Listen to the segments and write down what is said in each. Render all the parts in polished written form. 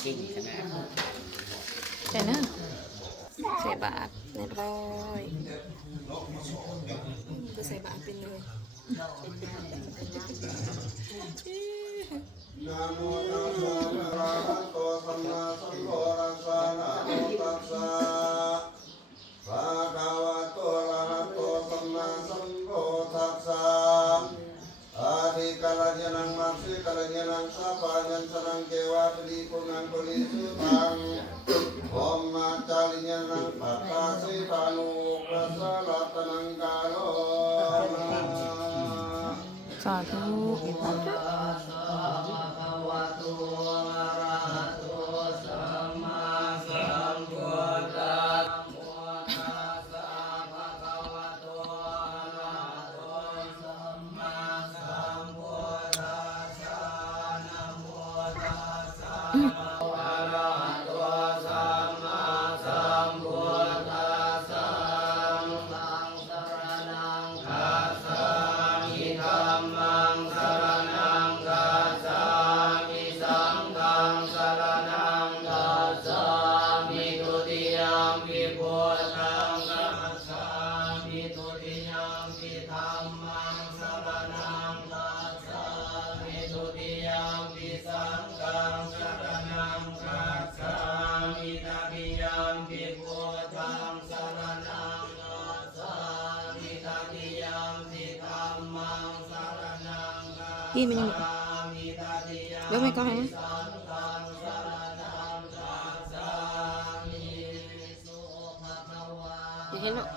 เก่งขนาด ใช่นะใส่บาตรเรียบร้อยก็ใส่บาตรเป็นเลย นะโมตัสสะภะคะวะโตสัมมาสัมพุทธัสสะนะโมตัสสะภะคะวะโตอะระหะโตสัมมาสัมพุทธัสสะอาทิกัลยาณังมัสสิกัลยาณังสัพพะยัญชนะเกวะปริปุณังปริสุทธังโอมมาจาริยานังปัตตาสิทานุปัสสะรัตนังกาโลนะสาธุพี่มันยังเดี๋ยวไม่ก็ให้อย่าเห็นหรอก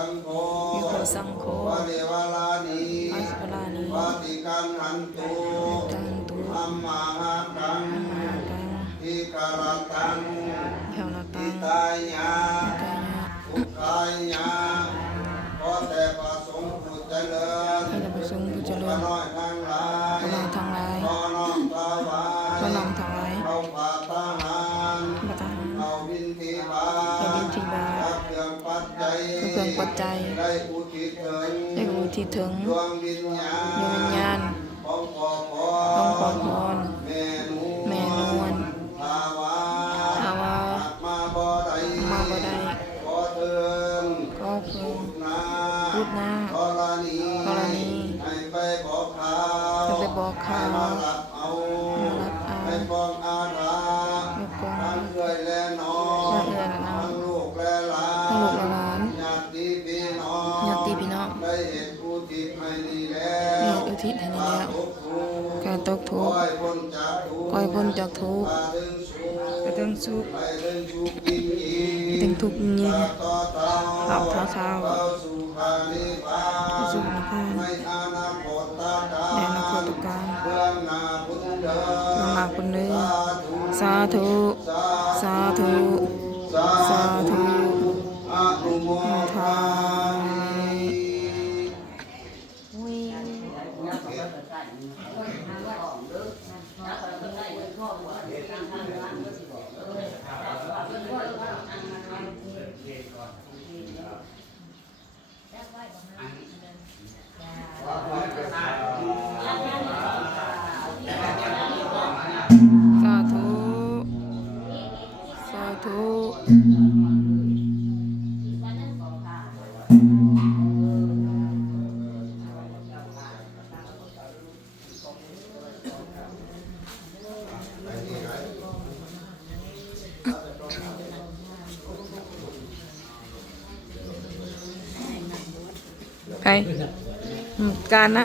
สังโฆ วิโคสังโฆ วะเรวลานี ปัสปลานิ วาติกันหันตุ ตันตุ อัมมาหากัง มากัง อิกาลตัง เฮลนาตั อิ ง ตายะ กายะ อุกายะขอแต่ประสงค์ผู้เจริญ ให้เราประสงค์ผู้เจริ ข ญ น้อยทั้งหลาย พลังทางหลาย ขอน้อมถวาย พลังทางหลาย เอาปาทหาร ประทาน เอาบินทีบา ให้บิณฑบาต รับเครื่องปัจจัย เครื่องปัจจัย ได้อุทิศถึง ได้อุทิศถึง ดวงวิญญาณ ดวงวิญญาณ ของขอพ ต้องขอ ร พร แม่นวล แม่นวล ภาวา ภาวา มาบ่ได้ มาบ่ได้ ขอเทิง ก็คือ นา พุทธนา ธรณี ธรณี ให้ไปบอกข่าว จะไปบอกข่าว ให้มารับเอา มารับเอา ให้ฟ้องอาญา ให้ฟ้อง ทั้งเอื้อยและน้อง ทั้งเอื้อยและน้อง ทั้งลูกและหลาน ทั้งลูกและหลาน ญาติพี่น้อง ญาติพี่น้อง ได้เห็นอุทิศให้ดีแล้ เฮ็ ว ดอุทิศให้ดีแล้ว การตกทุ ข ก อ ข์ ให้พ้นจากทุกข์ ขอให้พ้นจากทุกข์ ไปถึงสุข ไปถึงสุข ไปถึงทุกข์ยิ่งยิ่ง ถึงทุกข์ยิ่ง จากต่อเต่า ขับเท้าเท้า เข้าสู่พระนิพพาน เข้าสู่นิพพาน ในอนาคตการ ในอนาคตการ เบื้องหน้าพุทธเดิ เรื่องมาคนหนึ่ง สาธุ สาธุ สาธุ อนุโมทามิ สาธุ สาธุ ไปการนะ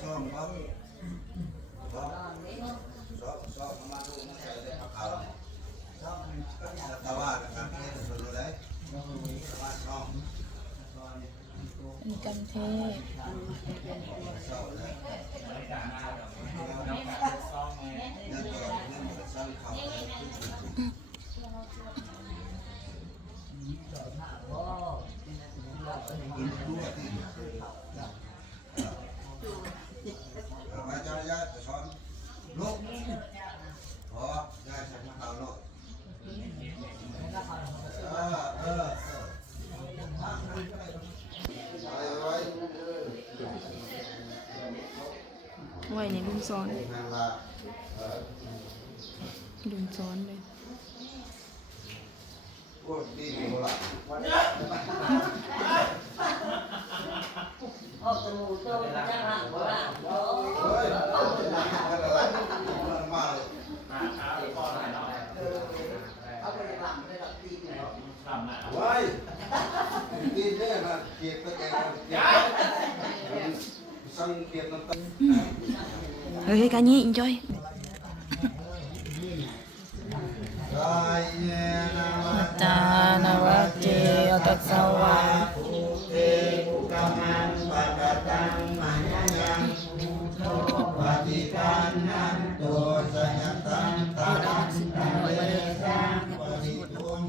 ส้มครับส้มมาดูมาใส่ในผักขาวตะวันนะครับนี่สุดเลยตะวันส้ม เป็นกันเทศ ส้มเลยนั่นตัวนั่นส้มเขากินตัวที่มาจ้าญาติสอนลูกพอยายใส่ผักขาวลูกไว้ ไว้ในลุงซ้อน นั่นละ ลุงซ้อนเลย พวกที่โบราณเฮ้ยอะไรมาเลยไว้กินเนี่ยนะเก็บไปแกงสั่งเก็บน้ำตาล เฮ้ยการนี้อินจอย กายเยนะ มัจจานวัจเจอตัสสวะ ภูเตภูกามันปัจจตังมัญญังปฏิปันนันโตสัญญตังตานันตาเลสังปฏิทุม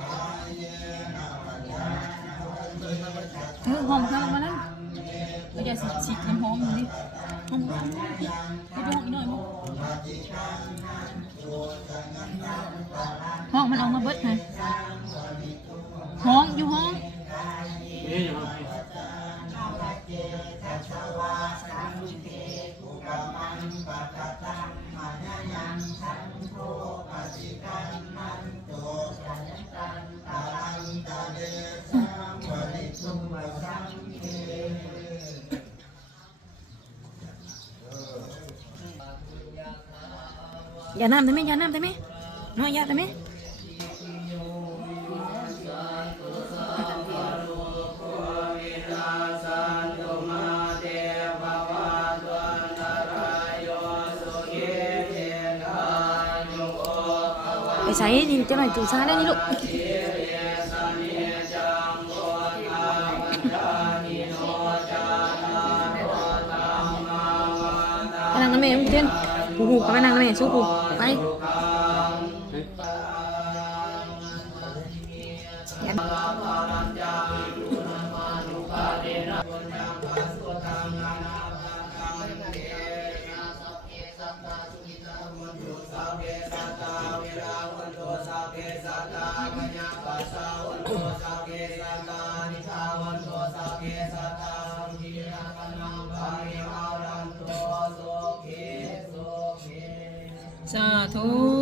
กายเยนะปัจจานะวัจเจ หอมข้าวมาแล้วเราจะฉีกน้ำหอมดิหอมไปดูอีกหน่อยมั้งห้องมันเอามาเบิดไงห้องอยู่ห้อง อย่าน้ำได้ไหมอย่าน้ำได้ไหมน้อยอย่าได้ไหม ใช้ดินจะหน่อยจูซ่าได้นี่ลูกไปนั่งน้ำแม่มึงเต้นหูไปนั่งน้ำแม่สู้กูไปสาธุ